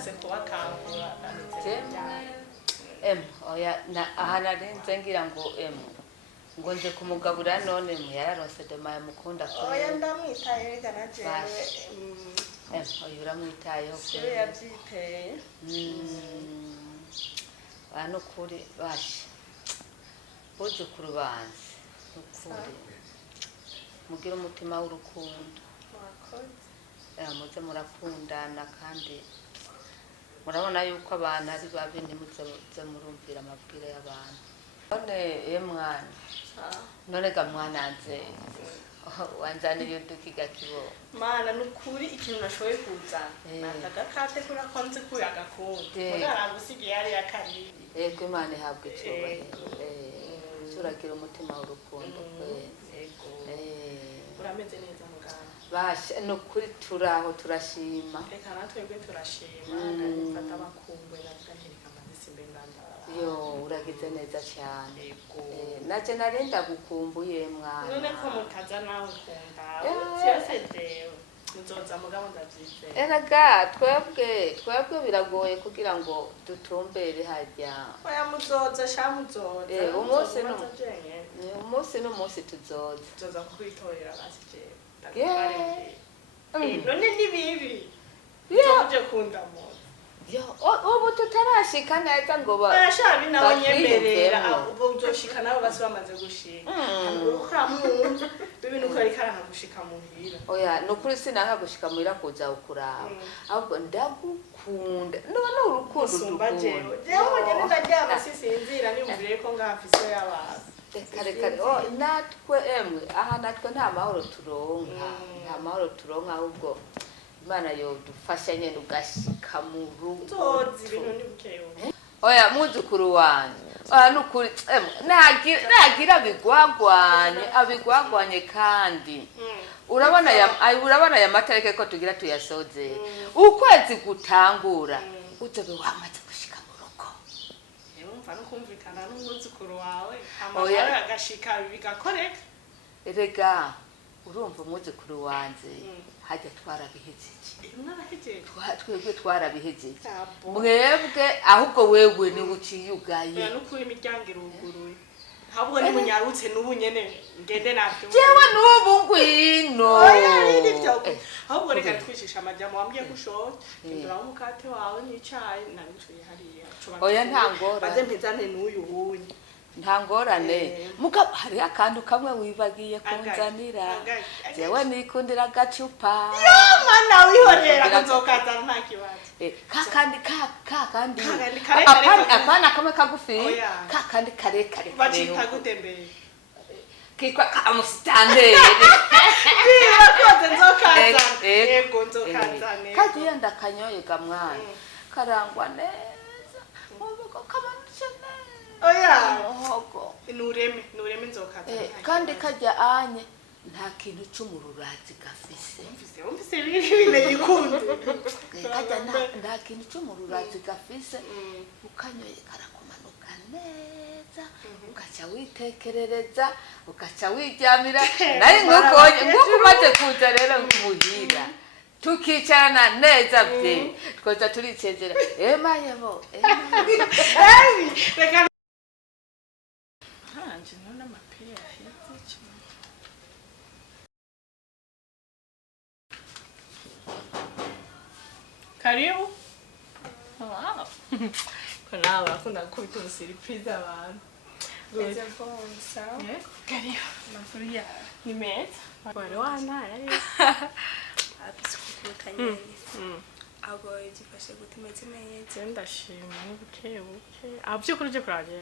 yanse kubakangura oya ahana renze ngira ngo ngo nze kumugabura none yararonse doma yamukunda ko oya ndamwitaye rega najewe oya uramwitayeho ko yabyiteye ano kuri bashe boje kurubanze ukuri mugira umutima w'urukundo muze murakundana kandi murabona yuko abantu ari babi ntimuze murumvira amabwire y'abantu none mwana none ga mwananze wanzanira udukiga kibo mana nukuri ikintu nashoboye kuzana natagakate kuri akonze kuri agakunde murarangusigiye yari yakari yego imana ihabwe icyubahiro turagira umutima w'urukundo urameze neza muganga basha nukuri turaho turashima reka natwebwe turashima ndabifata bakumbuye navuganirika amasimbe ngandara yo uragize neza cyane naje narenda gukumbuye mwana none ko mutaza nawe kunda cyose dewe nzoza mugabo ndavyizeye eraga twebwe biragoye kugira ngo dutumbere hajya oya muzoza shamuzoza umunsi n'umunsi tuzoza kukwitorera basije none ni bibi tuje kundamo ubu tutarashika neza ngo barashabi nawe nyemerera ubu uzoshika nabo basi bamaze gushika uramwumva ibintu ko ari karanga gushika muhira oya nukuri sinanga gushika muhira kuza ukuraba ahubwo ndagukunda none urukundo jewe nyene ndaryama sisinzira nimvire ko ngafise y'abantu reka natwe aha natwe nta mahoro turonka ahubwo Imana yo dufasha nyene ugashika mu rugo ibintu ni bukeyo oya muzukuru wanje nukuri nagira abigwagwanye kandi urabona ya matareke ko tugira tuyasoze ukwezi gutangura uzobe wamaze gushika mu rugo mva no kumvikana n'umuzukuru wawe amahoro agashika bigakoreka erega urumva umuzukuru wanje hajya twebwe twarabihejeje mwebwe ahubwo wewe ni uciyugaye n'ukuri imiryango iruguruye ahubwo ni munyarutse n'ubu nyene ngende navyo jewe n'ubu ngwino ahubwo reka twishisha amajambo wambwiye gushora ndura umukate wawe n'icayi nanicuye hariya oya ntangora baze mpezane n'uyu hunye ntangorane mugabo hari akantu kamwe wibagiye kunzanira jewe nikundira gacupa mana wihorera kuzokaza nta kibazo kakandi apana kamwe kagufi kakandi kare bacita gutembera kikwa kamusitande biba koze nzokaza yego nzokaza neza kagiye ndakanyoye gamwana karangwa neza ubwo kamanutse oya nureme nzokaza kandi kajya anye nta kintu cy'umururazi gafise umvise bine gikundi kajya nta kintu cy'umururazi gafise ukanyoye karakumanuka neza ugaca witekerereza ugaca wiryamira naye nk'uko umaze kuza rero muhira tukicarana neza bye twoza turicezera emayebo reka hanje none amapira afite cyane karibu wow kuna wakunda kubita surprise abantu Ese bonsa. Karibu mafuria ni meza wale wana Apisukukanye. Ago igifashe gutimeze neza ndashima n'ubukebuke abyukuri je kuraje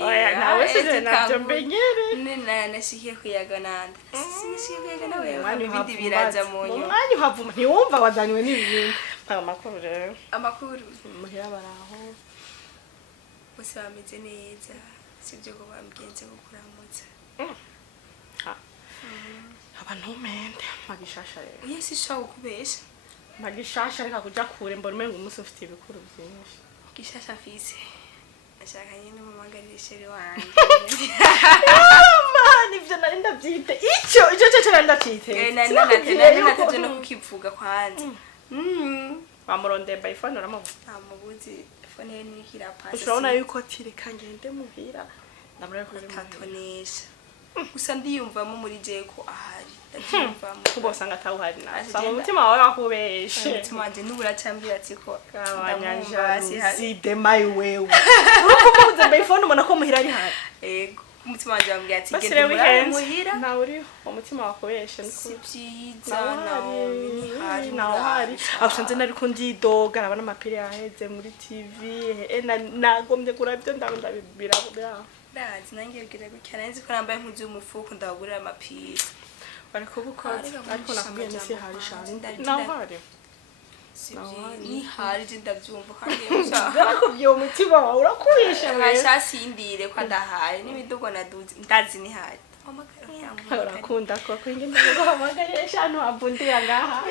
oya nawe se nabyo mbenyere nina nashikiye kuyagananda sinisiye kuyagana wewe ibindi biraza mu nyuma umwanya uhavuma ntiwumva wazanywe n'ibintu amakuru rero amakuru muhira baraho bose bameze neza sibyo ko bamgenze gukuramutsa abantu mende magishasha rero yesi shawo kubesha magishasha reka kuja kure mbona umenga umunsi ufite ibikuru byinshi gishasha fise ashaka nyine mamagarishije wanjye mama ivyo nari ndabyite icyo cyo nari ndacyite nataje no kukivuga kwanza bamurondeye by phone uramubuze amubuzi phone ye nikira pasi ushobora yuko tireka ngende muhira ndamureka kuri tatonesha gusa ndiyumvamo muri je ko ahari ndiyumvamo kubosanga atawuhari na sanga umutima wawe wakubeshe umutima wanje nubura cyambira ati ko abanyanja zide my wewe urukubuze by phone ubona ko muhira ari hari ego umutima wanje wambwiye ati gende muhira na uri umutima wakubeshe si byiza naho hari abashanze nari ko ndidoga nabana amapire yaheze muri TV nagombye kurabyo ndabirabira ndazi nangiye bwira gutya nanzi ko nambaye impuzu y'umufuko ndabagurira amapire bariko bukoze ariko nakubwiye nisi hari shani naho hari ni hari je ndavyumva kandi nakubwiye umutima wawe urakurisha ashasindire kwa ndahaye n'imidogo naduzi ndazi ni hari urakunda ko kwinge ndaguhamagariye shani wabundira ngaha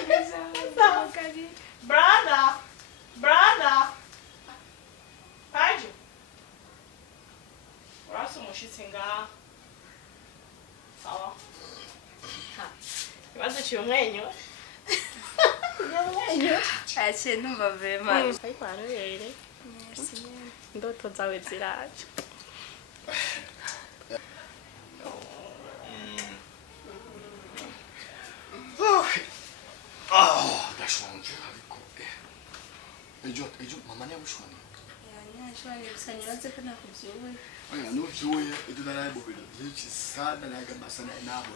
brother Pajo urasa umushitsi ngaha sawa ibaze ciye umwenyo ache numva vema ariko arorere indoto zawe ziraje ndashonje ariko ejo mama nyabushoni yanyashwanye gusanyira nze ko nakubyuwe aya nuvyuye ejo narayibobera byinshi sana nagamasa nabo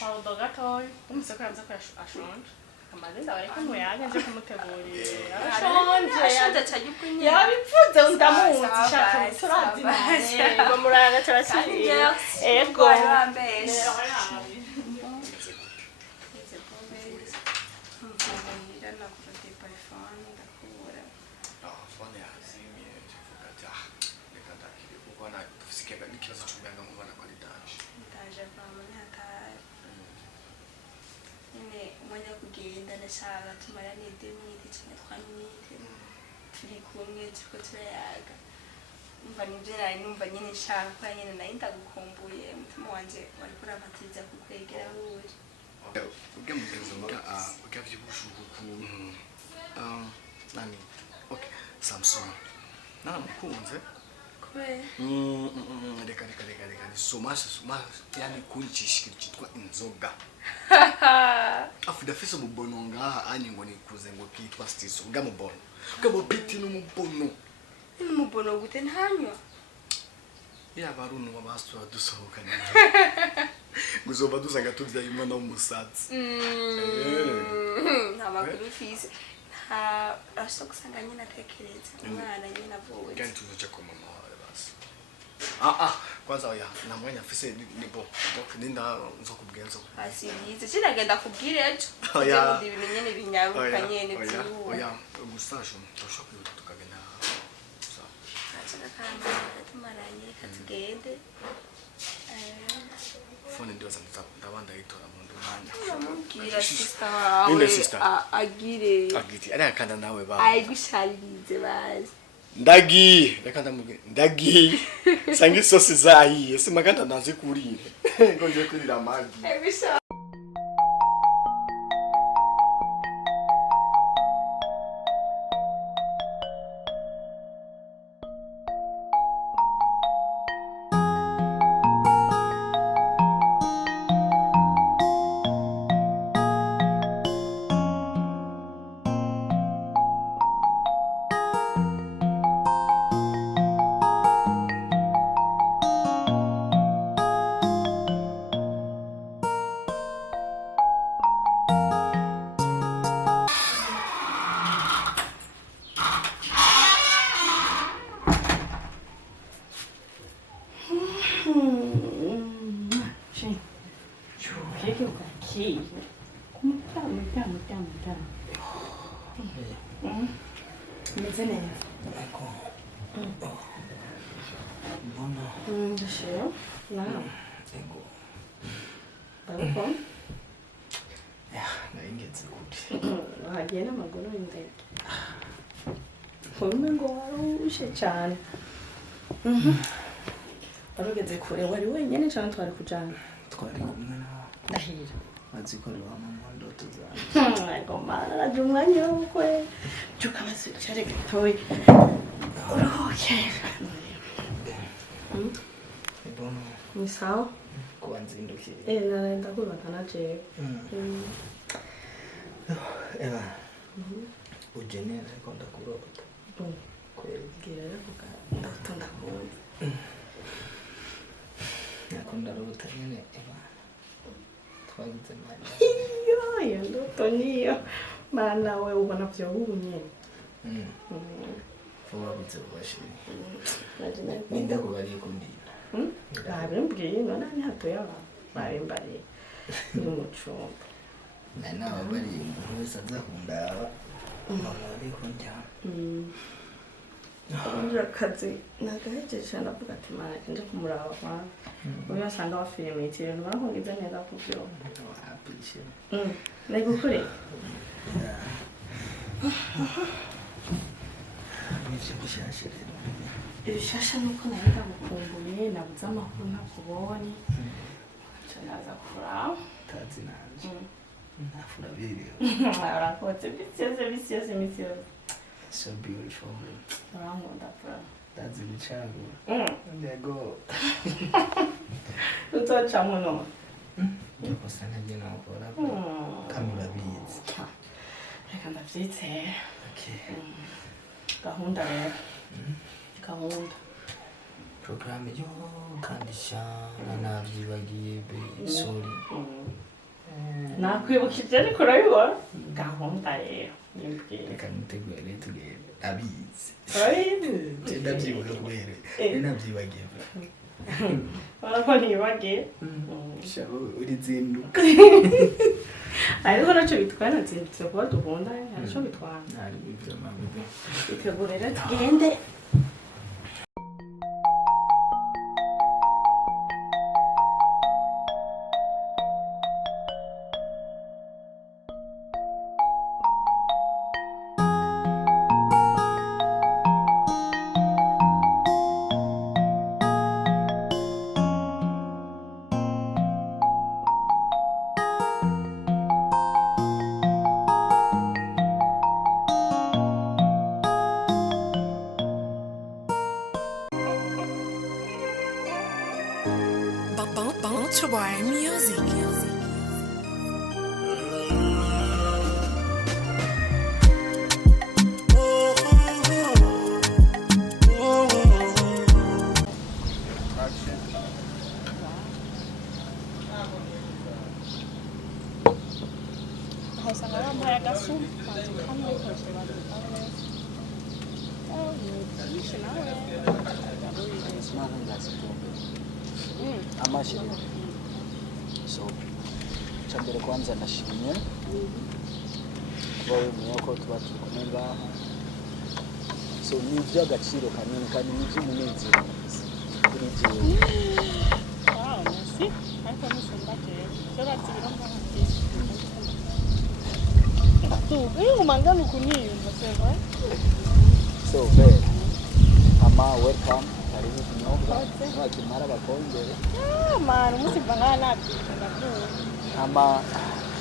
Paulo gatoya umuseko yanze ko ashonje amaze ndabareka ngo yaje nje kumutegurira ashonje cyane ukunye yabipfuze ndamuzi shaka turazimane ngo muranga turasubira ego bambeshe kugenda ndashaka tumarane demite cyane twanite turi kumwe tuko turayaga umva nibyo nari numva nyine nshaka kwa nyine nayo ndagukumbuye umutima wanje wari kurampatiriza kukwegera uri ugamugeza ukavyibushuku nani okay Samson naramukunze reka ni so much yani kunchishikira cyitwa inzoga afuda fese mubono ngaha anye ngo nikuze ngo kitwa stiso ngamubono ngabo piti n'umubono gute ntanywa ya barunu wabasura dusohokana guzoba dusanga tuvya imwe no musatsi ntamakuru fise ashaka kusanga nyine atekereza umwana nyine avuwe kandi tuzoca kwa mama wawe basi kwanza oya namwenya fise nibo ninda nzokubwenza asibize kiragenda kubwire ejo ndi ibintu nyene binyaruka nyene byuwo oya gusasho toshobora tukagenda acha kama tumaranye katugende phone ndio ndabanda itora mundu manya mubwira sister wawe agiti ari akanda nawe ba ayigushalize bazi ndagi reka ndagi sangi sosi zahiye simakanda naze kurire ngo nje kurira amagi Agenda amaguru y'indege umengo warushe cyane warugeze kure wari wenyine cyane twari kujana twari kumwe nawe ndahira azikorera mu ndoto zanjye. Ariko mana najya umwanya w'ubukwe byuka basubire gatoya uruhuke. Ibono Ni sawa? kuanzindukiye. Naraenda kubata na jewe. Eva. Ujene nakonda kurota. Kweli. Gira kuka ndoto ndakumva. Nakonda kurota nyene Eva. Twagize mwana. Iyo ndoto niyo. Mana we ubona vyogumye. Vuba bize kubashimye. Najina. Ninda kubari kundira. Babimbwiye none ni hato yaba. Babimbariye. Ni mucumba. Nana wabari umuntu wese azakundaba. Mama ariko njya. Nje akazi nagahejeje ndavuga ati mana nje kumuraba kwa. Uyu asanga wa filime itire ntibakungize neza kuvyo. Apishe. Nagukore. Nivyo bishashire. Ibishasha nuko naenda gukumbuye nabuze amakuru nakubonye. Naza kuraba. Tazi nanje. Nafura video. Arakoze bisiose. So beautiful. Urankunda pura. Tazi bichago. Ndego. Utoca muno. Ndiko sana jina ukora. Kamera bizi. Reka ndavyitse. Okay. Gahunda rero. Gahunda. Programme yo kandisha nanavyibagiye be sorry. Nakwibukije ariko urabibona. Gahunda rero. Reka nitegure tugende. Abizi. Urabizi? Ndavyibuka kubera. Ninavyibagiye. Urako ntibagiye. Shabo urizinduka. Ariko naco bitwara nazindutse kuba dukunda naco bitwara. Nari bivyo mama. Itegurira tugende. Bounce music. Amashiri. So chambere kwanza nashimye kuba wemeye ko tuba turi kumwe ngaha. So ni iby'agaciro kanini kandi ni iby'umunezero kuri jewe. Wow, merci. Ariko nisombaje. Sura tibiro mpati. Tu, mangano kuniyumva sema. So very. Ama welcome. Karibu kinyobwa. Wakimara bakongere. Man, umusivanga nabi. Ama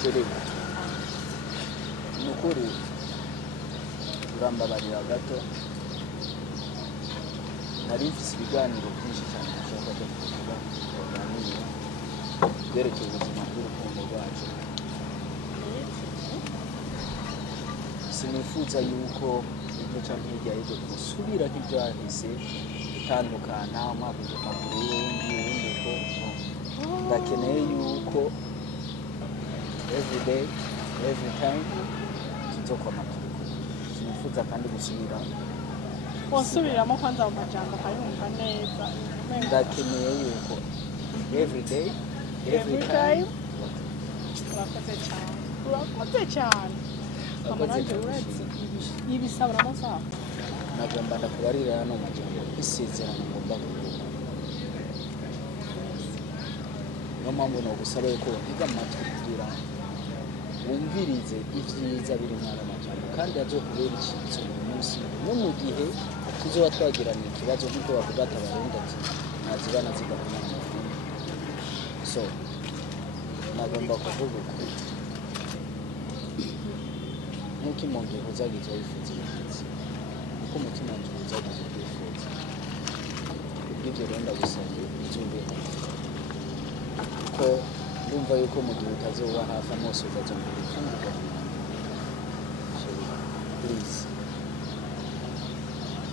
serego. Nukuri urambabarira gato. Nari mfise ibiganiro byinshi cyane nshaka kuvuga kuganira byerekeye ubuzima bw'urukundo rwacu. Sinifuza yuko ibyo cyangwa hirya y'ibyo gusubira nk'ibyahise gutandukana amabuye makuru y'undi ko ndakeneye yuko every day every time tuzokoma turi kumwe. Sinifuza kandi gusubira Wasubiramo kwanza mu majambo kayumva neza. ndakeneye yuko every day every time urakoze cyane. Amananje uretse ibisabura amasaha. nagomba ndakubarira hano majambo isezerano ngomba kuguha. Niyo mpamvu nagusaba yuko wiga amatwi kugira wumvirize ibyiza biri muri aya majambo kandi azokubera icyitso uyu munsi no mu gihe tuzoba twagirana ikibazo nk'uko bavuga ati abarundi ati ntazibana zigakomana. So nagomba kuvuga uko nk'uko impunzi uzagize wifuza ubuvuzi uko umutima wanjye uzagize ubwifuza kubw'ibyo rero ndagusabye ubyumve kuko ndumva yuko mu gihe utazuba hafi amaso uzazongera ifungurwa please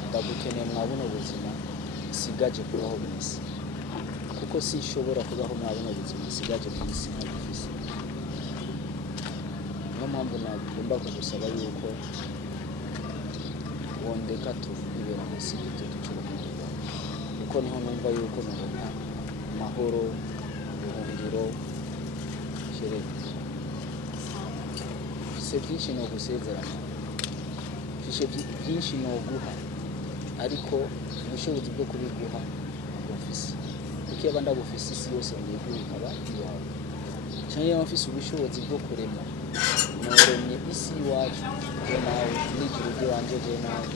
ndagukeneye mwabuno ubuzima sigaje kubaho mu isi kuko sinshobora kubaho mwabuno ubuzima sigaje mu isi nkagufise niyo mpamvu nagomba kugusaba yuko wondeka tuvibera munsi y'igitutu cy'urukundo kuko niho numva yuko nabona amahoro ubuhungiro shereka mfise byinshi no gusezerana mfise byinshi no guha ariko ubushobozi bwo kubiguha bufise kuko iyo ndagufise isi yose ngiye ikaba iyawe cyane iyo mfise ubushobozi bwo kurema noremye isi iwacu je nawe n'igihe ujye wanje je nawe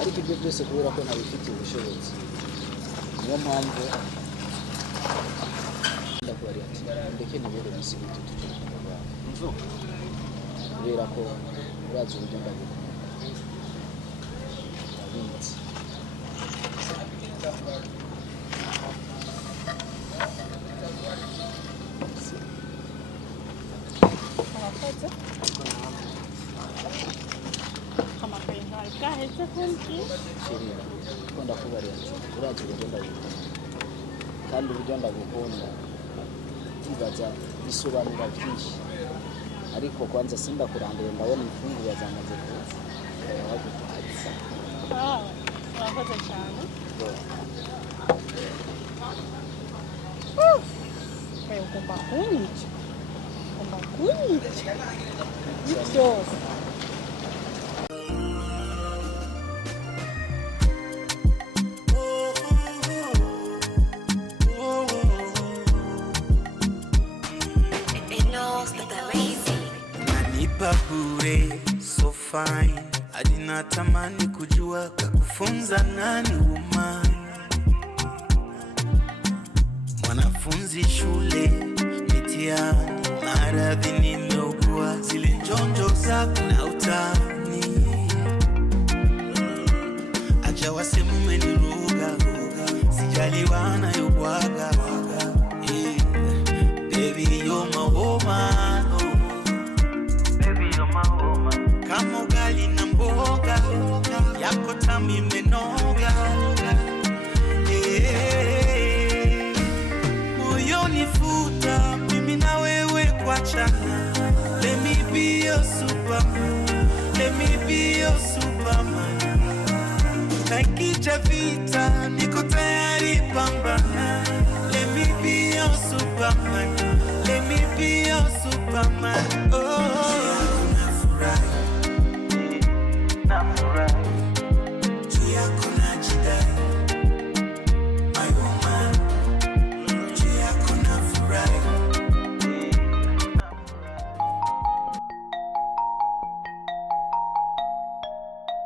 ariko ibyo byose kubera ko ntabifitiye ubushobozi niyo mpamvu ndakwari ati ndeke nibere munsi y'igitutu cy'urukundo rwawe kubera ko urazi uburyo ndagukunda urabizi shirira ko ndakubariye ati urazi uburyo ndagukunda kandi uburyo ndagukunda ndibaza bisobanura byinshi ariko kwanza sindakurandire ndabona imfungurwa zamaze kuza wagutahatse urakoze cyane ugomba kunyica byose Bure so fine hadi natamani kujua kakufunza nani woman mwanafunzi shule mitihani maradhi nimeugua zile njonjo zako na utani acha waseme umeniruga sijaliwa nayobwaga baby you're my woman kama ugali na mboga yako tamu imenoga moyoni futa mimi na wewe kuachana let me be your superman let me be your superman nakija vita niko tayari pambana let me be your superman let me be your superman